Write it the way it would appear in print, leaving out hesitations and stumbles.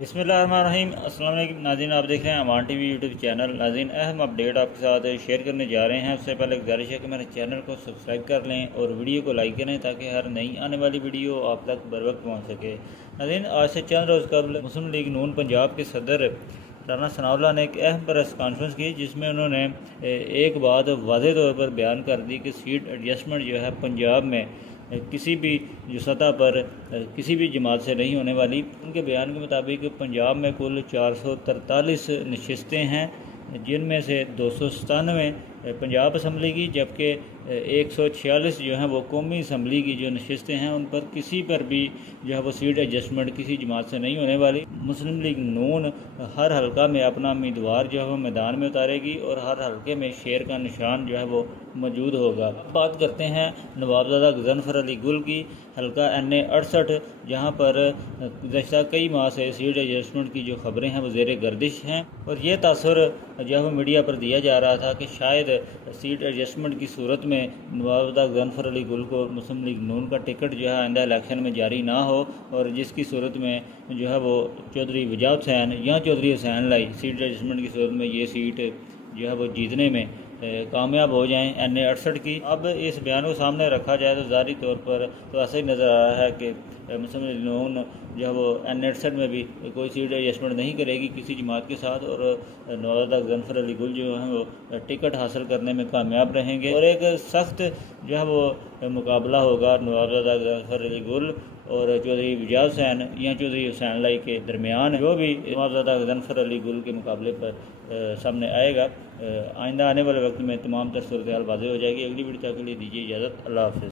बिस्मिल्लाहिर्रहमानिर्रहीम। अस्सलाम वालेकुम नाज़रीन, आप देख रहे हैं अमान टीवी यूट्यूब चैनल। नाज़रीन, अहम अपडेट आपके साथ शेयर करने जा रहे हैं। उससे पहले गुजारिश है कि मेरे चैनल को सब्सक्राइब कर लें और वीडियो को लाइक करें ताकि हर नई आने वाली वीडियो आप तक बर वक्त पहुँच सके। नाज़रीन, आज से चंद रोज़ कबल मुस्लिम लीग नून पंजाब के सदर राना सनाउल्लाह ने एक अहम प्रेस कॉन्फ्रेंस की, जिसमें उन्होंने एक बात वाज़ेह तौर पर बयान कर दी कि सीट एडजस्टमेंट जो है पंजाब में किसी भी जो सतह पर किसी भी जमात से नहीं होने वाली। उनके बयान के मुताबिक पंजाब में कुल 443 नशस्तें हैं, जिनमें से 297 पंजाब असम्बली की, जबकि 146 जो हैं वो कौमी असम्बली की जो नशस्तें हैं उन पर किसी पर भी जो है वो सीट एडजस्टमेंट किसी जमात से नहीं होने वाली। मुस्लिम लीग नून हर हलका में अपना उम्मीदवार जो है वो मैदान में उतारेगी और हर हलके में शेर का निशान जो है वो मौजूद होगा। बात करते हैं नवाबजादा गजनफर अली गुल की, हलका NA 68, जहाँ पर गुज़श्ता कई माह से सीट एडजस्टमेंट की जो खबरें हैं वो ज़ेर गर्दिश हैं और ये तासुर जो है वो मीडिया पर दिया जा रहा था कि शायद सीट एडजस्टमेंट की सूरत में नवाबजादा गजनफर अली गुल को मुस्लिम लीग नून का टिकट जो है आइंदा इलेक्शन में जारी ना हो, और जिसकी सूरत में जो है वो चौधरी वजाहत हुसैन या चौधरी हुसैन लाई सीट एडजस्टमेंट की सूरत में ये सीट जो है वो जीतने में कामयाब हो जाएं NA 68 की। अब इस बयान को सामने रखा जाए तो ज़ाहिरी तौर पर तो ऐसा ही नज़र आ रहा है कि मुस्लिम लीग नून जो है वो NA 68 में भी कोई सीट एडजस्टमेंट नहीं करेगी किसी जमात के साथ, और नवाबजादा गजनफर अली गुल जो है वो टिकट हासिल करने में कामयाब रहेंगे और एक सख्त जो है वो मुकाबला होगा नवाबजादा गजनफर अली गुल और चौधरी वजाहत हुसैन या चौधरी हुसैन लाई के दरमियान। जो भी नवाबजादा गजनफर अली गुल के मुकाबले पर सामने आएगा, आइंदा आने वाले वक्त में तमाम तर सूरत हाल वाज़ेह हो जाएगी। अगली वीडियो तक के लिए दीजिए इजाज़त। अल्लाह हाफ़िज़।